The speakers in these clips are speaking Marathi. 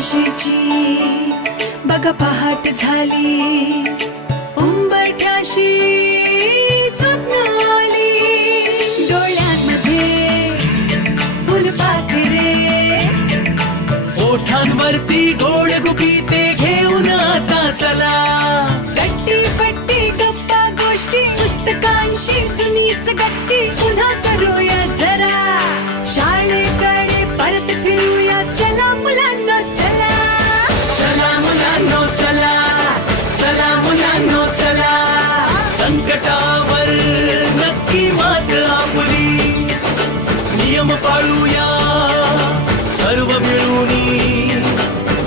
आशेची बघा पहाट झाली, उंबरठ्याशी स्वप्न आली, डोळ्यांमध्ये फुलपाखरे, ओठांवरती गोड गुपी ते घेऊन आता चला, गट्टी पट्टी गप्पा गोष्टी पुस्तकांशी जुनीच गट्टी पुन्हा करूया जरा, शाळेकडे परत फिरूया चला मुलांना चला, चला मुलांनो चला, चला मुलांनो चला, संकटावर नक्की मात आपली, नियम पाळूया सर्व मिळूनी,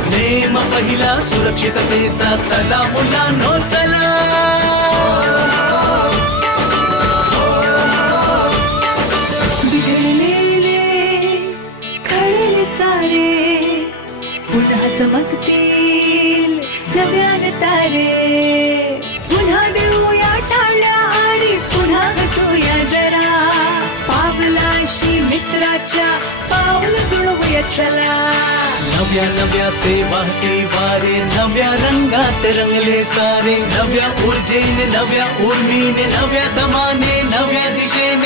नेम पहिला सुरक्षिततेचा, चला मुलांनो चला. बिघडलेले खळले सारे पुन्हा चमकतील नव्याने तारे, पुन्हा देऊया टाळ्या आणि पुन्हा हसूया जरा, पावलाशी मित्राच्या पाऊल तुडवूया चला, नव्या नव्याचे वाहते वारे, नव्या रंगात रंगले सारे, नव्या ऊर्जेने नव्या उर्मीने नव्या दमाने नव्या दिशेने